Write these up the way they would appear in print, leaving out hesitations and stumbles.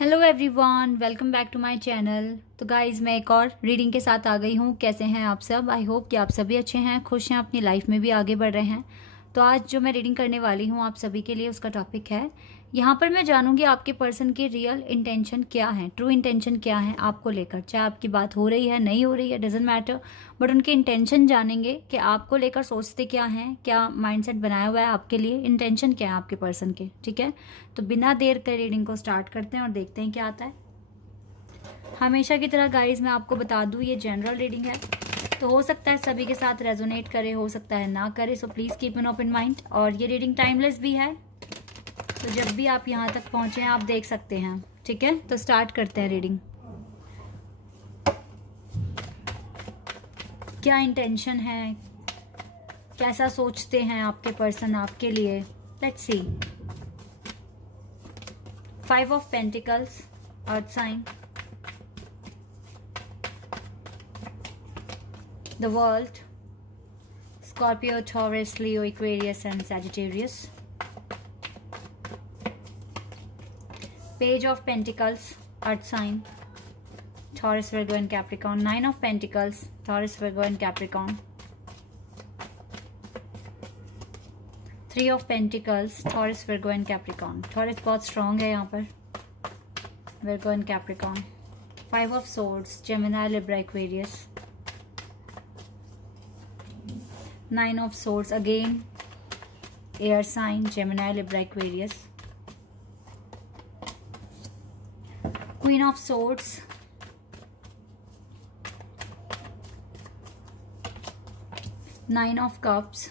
Hello everyone, welcome back to my channel. तो guys, मैं एक और रीडिंग के साथ आ गई हूँ। कैसे हैं आप सब? आई होप कि आप सभी अच्छे हैं, खुश हैं, अपनी लाइफ में भी आगे बढ़ रहे हैं। तो आज जो मैं रीडिंग करने वाली हूँ आप सभी के लिए, उसका टॉपिक है, यहाँ पर मैं जानूंगी आपके पर्सन की रियल इंटेंशन क्या है, ट्रू इंटेंशन क्या है आपको लेकर। चाहे आपकी बात हो रही है, नहीं हो रही है, डजेंट मैटर, बट उनके इंटेंशन जानेंगे कि आपको लेकर सोचते क्या हैं, क्या माइंडसेट बनाया हुआ है आपके लिए, इंटेंशन क्या है आपके पर्सन के। ठीक है, तो बिना देर के रीडिंग को स्टार्ट करते हैं और देखते हैं क्या आता है। हमेशा की तरह गाइज मैं आपको बता दूं, ये जनरल रीडिंग है, तो हो सकता है सभी के साथ रेजोनेट करे, हो सकता है ना करे, so please keep an open mind. और ये रीडिंग टाइमलेस भी है, तो जब भी आप यहाँ तक पहुँचे हैं आप देख सकते हैं। ठीक है, तो स्टार्ट करते हैं रीडिंग। क्या इंटेंशन है, कैसा सोचते हैं आपके पर्सन आपके लिए, let's see. 5 of pentacles, earth sign, the world, Scorpio, Taurus, Leo, Aquarius and Sagittarius. Page of Pentacles, earth sign, Taurus, Virgo and Capricorn. 9 of Pentacles, Taurus, Virgo and Capricorn. 3 of Pentacles, Taurus, Virgo and Capricorn. Taurus बहुत strong है यहाँ पर, Virgo and Capricorn. 5 of Swords, Gemini, Libra, Aquarius. 9 of Swords, again air sign, Gemini, Libra, Aquarius. Queen of Swords, Nine of Cups,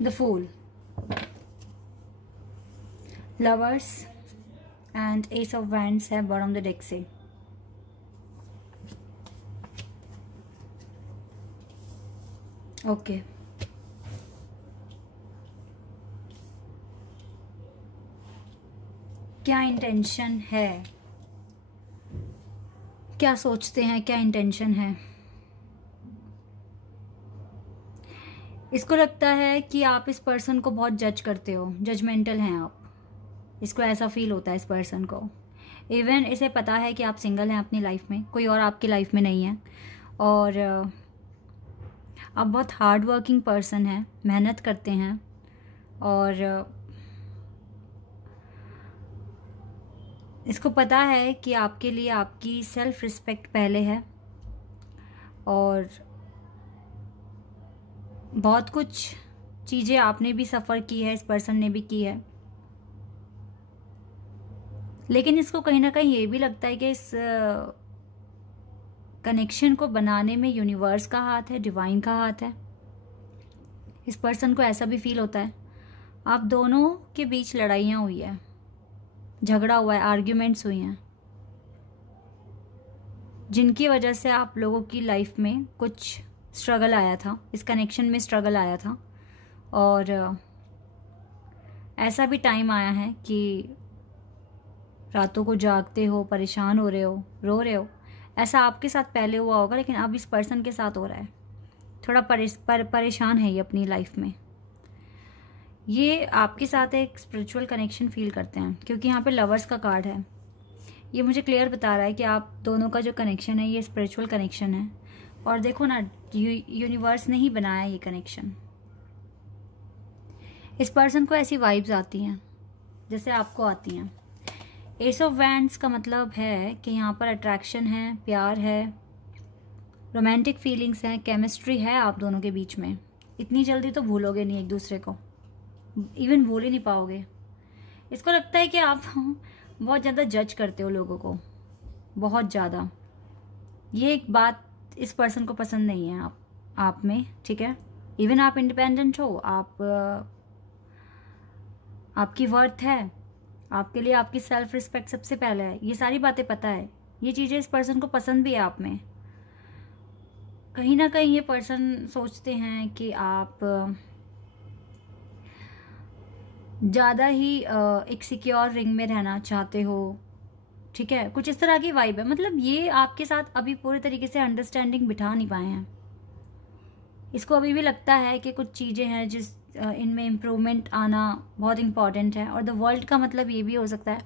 the Fool, Lovers and Ace of Wands है bottom the deck से। Okay, क्या intention है, क्या सोचते हैं, क्या intention है। इसको लगता है कि आप इस पर्सन को बहुत जज करते हो, जजमेंटल हैं आप, इसको ऐसा फील होता है इस पर्सन को। इवन इसे पता है कि आप सिंगल हैं अपनी लाइफ में, कोई और आपकी लाइफ में नहीं है, और आप बहुत हार्ड वर्किंग पर्सन हैं, मेहनत करते हैं, और इसको पता है कि आपके लिए आपकी सेल्फ रिस्पेक्ट पहले है, और बहुत कुछ चीज़ें आपने भी सफ़र की है, इस पर्सन ने भी की है। लेकिन इसको कहीं ना कहीं ये भी लगता है कि इस कनेक्शन को बनाने में यूनिवर्स का हाथ है, डिवाइन का हाथ है। इस पर्सन को ऐसा भी फील होता है आप दोनों के बीच लड़ाइयाँ हुई है, झगड़ा हुआ है, आर्ग्यूमेंट्स हुई हैं, जिनकी वजह से आप लोगों की लाइफ में कुछ स्ट्रगल आया था, इस कनेक्शन में स्ट्रगल आया था। और ऐसा भी टाइम आया है कि रातों को जागते हो, परेशान हो रहे हो, रो रहे हो। ऐसा आपके साथ पहले हुआ होगा, लेकिन अब इस पर्सन के साथ हो रहा है। थोड़ा परेशान है ये अपनी लाइफ में। ये आपके साथ एक स्पिरिचुअल कनेक्शन फील करते हैं, क्योंकि यहाँ पे लवर्स का कार्ड है। ये मुझे क्लियर बता रहा है कि आप दोनों का जो कनेक्शन है ये स्पिरिचुअल कनेक्शन है। और देखो ना, यूनिवर्स ने ही बनाया ये कनेक्शन। इस पर्सन को ऐसी वाइब्स आती हैं जैसे आपको आती हैं। एस ऑफ वैंड्स का मतलब है कि यहाँ पर अट्रैक्शन है, प्यार है, रोमांटिक फीलिंग्स हैं, केमिस्ट्री है आप दोनों के बीच में। इतनी जल्दी तो भूलोगे नहीं एक दूसरे को, इवन भूल ही नहीं पाओगे। इसको लगता है कि आप बहुत ज़्यादा जज करते हो लोगों को, बहुत ज़्यादा। ये एक बात इस पर्सन को पसंद नहीं है आप में। ठीक है, इवन आप इंडिपेंडेंट हो, आपकी वर्थ है, आपके लिए आपकी सेल्फ रिस्पेक्ट सबसे पहले है, ये सारी बातें पता है। ये चीज़ें इस पर्सन को पसंद भी है आप में। कहीं ना कहीं ये पर्सन सोचते हैं कि आप ज़्यादा ही एक सिक्योर रिंग में रहना चाहते हो। ठीक है, कुछ इस तरह की वाइब है। मतलब ये आपके साथ अभी पूरे तरीके से अंडरस्टैंडिंग बिठा नहीं पाए हैं। इसको अभी भी लगता है कि कुछ चीज़ें हैं इनमें इम्प्रूवमेंट आना बहुत इम्पॉर्टेंट है। और द वर्ल्ड का मतलब ये भी हो सकता है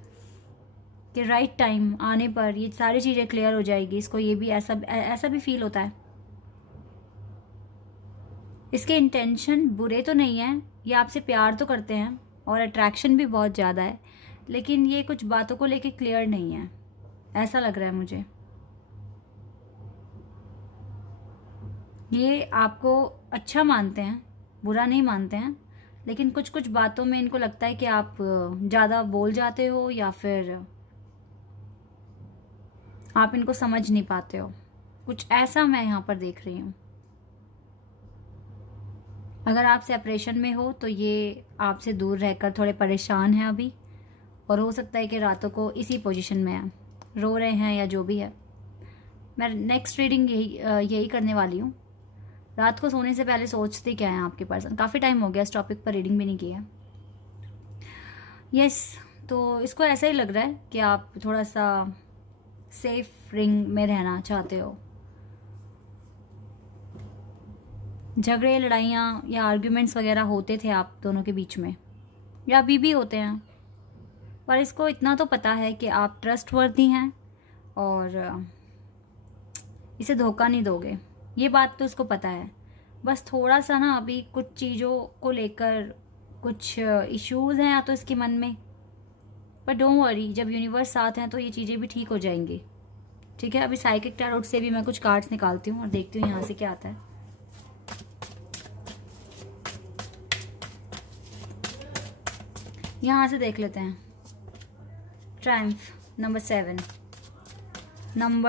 कि राइट टाइम आने पर ये सारी चीज़ें क्लियर हो जाएगी। इसको ये भी ऐसा भी फील होता है। इसके इंटेंशन बुरे तो नहीं है, ये आपसे प्यार तो करते हैं और अट्रैक्शन भी बहुत ज़्यादा है, लेकिन ये कुछ बातों को लेके क्लियर नहीं है, ऐसा लग रहा है मुझे। ये आपको अच्छा मानते हैं, बुरा नहीं मानते हैं, लेकिन कुछ कुछ बातों में इनको लगता है कि आप ज़्यादा बोल जाते हो या फिर आप इनको समझ नहीं पाते हो। कुछ ऐसा मैं यहाँ पर देख रही हूँ। अगर आप सेपरेशन में हो तो ये आपसे दूर रहकर थोड़े परेशान हैं अभी, और हो सकता है कि रातों को इसी पोजीशन में हैं, रो रहे हैं या जो भी है। मैं नेक्स्ट रीडिंग यही करने वाली हूँ। रात को सोने से पहले सोचते क्या है आपके पर्सन। काफ़ी टाइम हो गया इस टॉपिक पर रीडिंग भी नहीं की है। यस, तो इसको ऐसा ही लग रहा है कि आप थोड़ा सा सेफ रिंग में रहना चाहते हो। झगड़े, लड़ाइयाँ या आर्ग्यूमेंट्स वगैरह होते थे आप दोनों के बीच में, या अभी भी होते हैं, पर इसको इतना तो पता है कि आप ट्रस्टवर्दी हैं और इसे धोखा नहीं दोगे। ये बात तो इसको पता है। बस थोड़ा सा ना अभी कुछ चीज़ों को लेकर कुछ इश्यूज़ हैं या तो इसके मन में, पर डोंट वरी, जब यूनिवर्स साथ हैं तो ये चीज़ें भी ठीक हो जाएंगी। ठीक है, अभी साइकिक टैरोट से भी मैं कुछ कार्ड्स निकालती हूँ और देखती हूँ यहाँ से क्या आता है। यहाँ से देख लेते हैं। Triumph number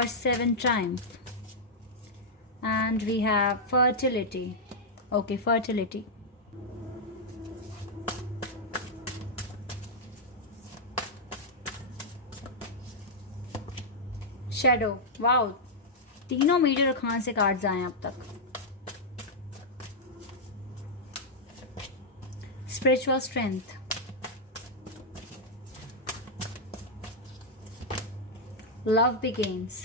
7, Triumph, and we have fertility. Okay, fertility. Shadow. Wow, तीनों मेजर अरकान से कार्ड्स आए हैं अब तक। Spiritual strength, love begins,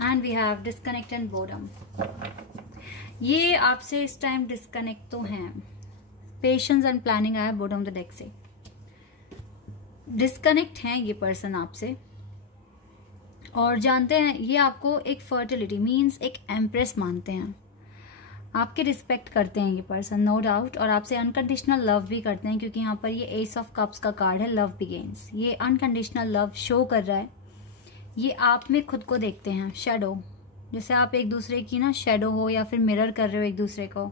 and we have disconnect and boredom. ये आपसे इस टाइम डिस्कनेक्ट तो हैं। पेशेंस एंड प्लानिंग आया बॉटम द डेक से। डिस्कनेक्ट हैं ये पर्सन आपसे, और जानते हैं ये आपको एक फर्टिलिटी मीन्स एक एम्प्रेस मानते हैं। आपकी रिस्पेक्ट करते हैं ये पर्सन, नो डाउट, और आपसे अनकंडीशनल लव भी करते हैं, क्योंकि यहाँ पर ये एस ऑफ कप्स का कार्ड है, लव बिगेन्स। ये अनकंडीशनल लव शो कर रहा है। ये आप में खुद को देखते हैं, शैडो, जैसे आप एक दूसरे की ना शैडो हो या फिर मिरर कर रहे हो एक दूसरे को।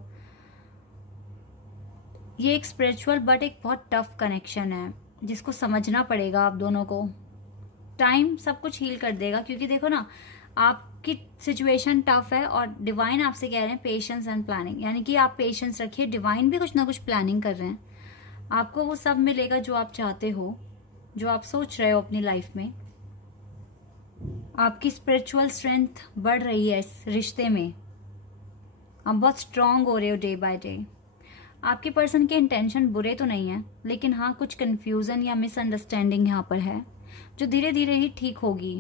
ये एक स्पिरिचुअल बट एक बहुत टफ कनेक्शन है जिसको समझना पड़ेगा आप दोनों को। टाइम सब कुछ हील कर देगा, क्योंकि देखो ना आपकी सिचुएशन टफ है और डिवाइन आपसे कह रहे हैं पेशेंस एंड प्लानिंग, यानी कि आप पेशेंस रखिए। डिवाइन भी कुछ ना कुछ प्लानिंग कर रहे हैं, आपको वो सब मिलेगा जो आप चाहते हो, जो आप सोच रहे हो अपनी लाइफ में। आपकी स्पिरिचुअल स्ट्रेंथ बढ़ रही है इस रिश्ते में, आप बहुत स्ट्रांग हो रहे हो डे बाय डे। आपके पर्सन के इंटेंशन बुरे तो नहीं है, लेकिन हाँ कुछ कंफ्यूजन या मिसअंडरस्टैंडिंग यहाँ पर है जो धीरे धीरे ही ठीक होगी।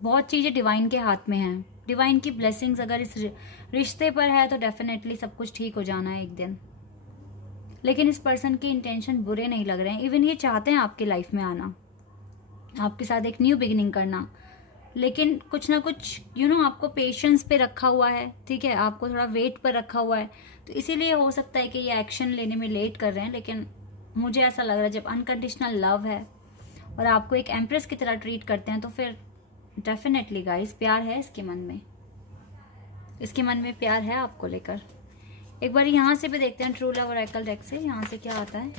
बहुत चीजें डिवाइन के हाथ में हैं। डिवाइन की ब्लेसिंग्स अगर इस रिश्ते पर है तो डेफिनेटली सब कुछ ठीक हो जाना है एक दिन। लेकिन इस पर्सन के इंटेंशन बुरे नहीं लग रहे हैं। इवन ये चाहते हैं आपकी लाइफ में आना, आपके साथ एक न्यू बिगिनिंग करना, लेकिन कुछ ना कुछ आपको पेशेंस पे रखा हुआ है। ठीक है, आपको थोड़ा वेट पर रखा हुआ है, तो इसीलिए हो सकता है कि ये एक्शन लेने में लेट कर रहे हैं। लेकिन मुझे ऐसा लग रहा है जब अनकंडीशनल लव है और आपको एक एम्प्रेस की तरह ट्रीट करते हैं तो फिर डेफिनेटली गाइस प्यार है इसके मन में। इसके मन में प्यार है आपको लेकर। एक बार यहाँ से भी देखते हैं ट्रू लव ओरेकल डेक से, यहाँ से क्या आता है,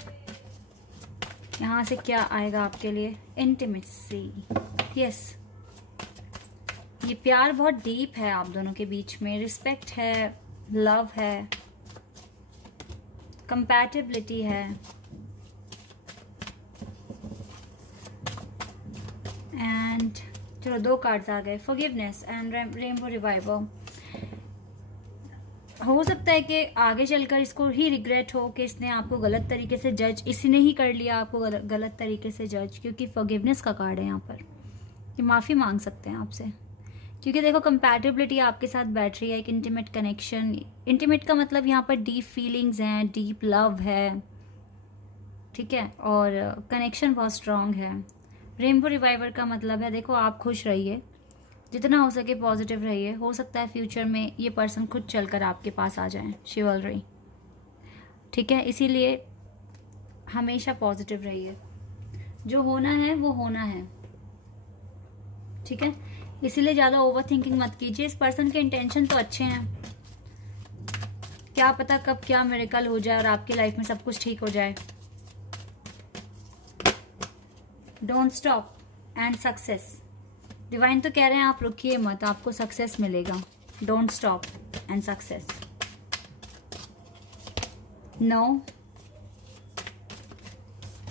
यहाँ से क्या आएगा आपके लिए। इंटीमेसी, यस, ये प्यार बहुत डीप है आप दोनों के बीच में। रिस्पेक्ट है, लव है, कंपैटिबिलिटी है, एंड चलो 2 कार्ड्स आ गए, फॉरगिवनेस एंड रेनबो रिवाइवल। हो सकता है कि आगे चलकर इसको ही रिग्रेट हो कि इसने आपको गलत तरीके से जज, इसी ने ही कर लिया आपको गलत तरीके से जज, क्योंकि फॉरगिवनेस का कार्ड है यहाँ पर। ये माफ़ी मांग सकते हैं आपसे, क्योंकि देखो कंपैटिबिलिटी आपके साथ बैठ रही है, एक इंटीमेट कनेक्शन। इंटीमेट का मतलब यहाँ पर डीप फीलिंग्स हैं, डीप लव है, ठीक है, और कनेक्शन बहुत स्ट्रांग है। रेनबो रिवाइवर का मतलब है देखो आप खुश रहिए, जितना हो सके पॉजिटिव रहिए। हो सकता है फ्यूचर में ये पर्सन खुद चलकर आपके पास आ जाए, शिवलरी, ठीक है। इसीलिए हमेशा पॉजिटिव रहिए, जो होना है वो होना है, ठीक है। इसीलिए ज्यादा ओवर थिंकिंग मत कीजिए। इस पर्सन के इंटेंशन तो अच्छे हैं, क्या पता कब क्या मिरेकल हो जाए और आपकी लाइफ में सब कुछ ठीक हो जाए। Don't stop and success, divine तो कह रहे हैं आप रुकिए मत, आपको सक्सेस मिलेगा। Don't stop and success. No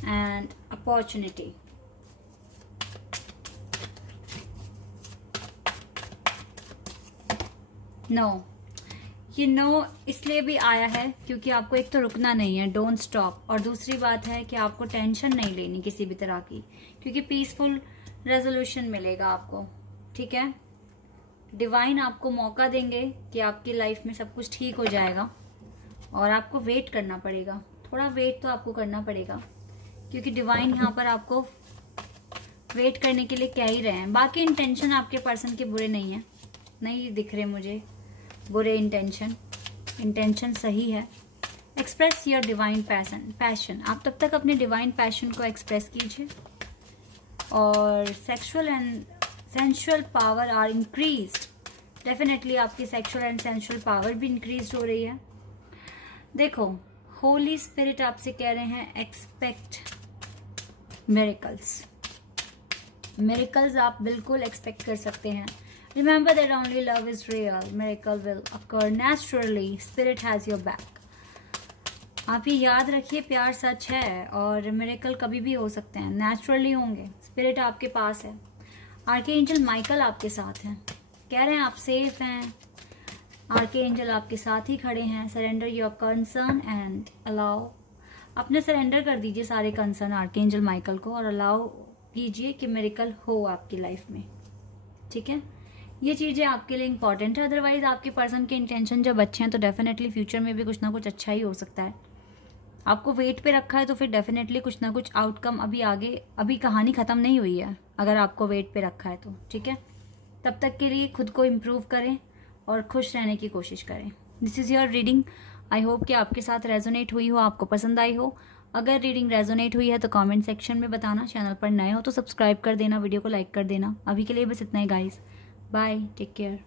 and opportunity. No, ये नो इसलिए भी आया है क्योंकि आपको एक तो रुकना नहीं है, डोंट स्टॉप, और दूसरी बात है कि आपको टेंशन नहीं लेनी किसी भी तरह की, क्योंकि पीसफुल रेजोल्यूशन मिलेगा आपको, ठीक है। डिवाइन आपको मौका देंगे कि आपकी लाइफ में सब कुछ ठीक हो जाएगा, और आपको वेट करना पड़ेगा, थोड़ा वेट तो आपको करना पड़ेगा, क्योंकि डिवाइन यहाँ पर आपको वेट करने के लिए कह ही रहे हैं। बाकी इंटेंशन आपके पर्सन के बुरे नहीं है, नहीं दिख रहे मुझे बुरे इंटेंशन सही है। एक्सप्रेस योर डिवाइन पैशन, आप तब तक अपने डिवाइन पैशन को एक्सप्रेस कीजिए, और sexual and sensual power are increased. Definitely आपकी सेक्सुअल एंड सेंसुअल पावर भी इंक्रीज हो रही है। देखो होली स्पिरिट आपसे कह रहे हैं एक्सपेक्ट मिरेकल्स, मिरेकल्स आप बिल्कुल एक्सपेक्ट कर सकते हैं। Remember that only love is real. Miracle will occur naturally. Spirit has your back. आप ये याद रखिए, प्यार सच है और मिरेकल कभी भी हो सकते हैं, नेचुरली होंगे। स्पिरिट आपके पास है, आर्कएंजल माइकल आपके साथ हैं, कह रहे हैं आप सेफ हैं, आर्कएंजल आपके साथ ही खड़े हैं। Surrender your concern and allow, अपने सरेंडर कर दीजिए सारे कंसर्न आर्कएंजल माइकल को, और अलाउ कीजिए कि मिरेकल हो आपकी लाइफ में, ठीक है। ये चीजें आपके लिए इंपॉर्टेंट है। अदरवाइज आपके पर्सन के इंटेंशन जब अच्छे हैं तो डेफिनेटली फ्यूचर में भी कुछ ना कुछ अच्छा ही हो सकता है। आपको वेट पे रखा है तो फिर डेफिनेटली कुछ ना कुछ आउटकम अभी आगे, अभी कहानी खत्म नहीं हुई है अगर आपको वेट पे रखा है तो, ठीक है। तब तक के लिए खुद को इम्प्रूव करें और खुश रहने की कोशिश करें। This is your reading. I hope कि आपके साथ रेजोनेट हुई हो, आपको पसंद आई हो। अगर रीडिंग रेजोनेट हुई है तो कमेंट सेक्शन में बताना। चैनल पर नए हो तो सब्सक्राइब कर देना, वीडियो को लाइक कर देना। अभी के लिए बस इतना ही गाइस, बाय, टेक केयर।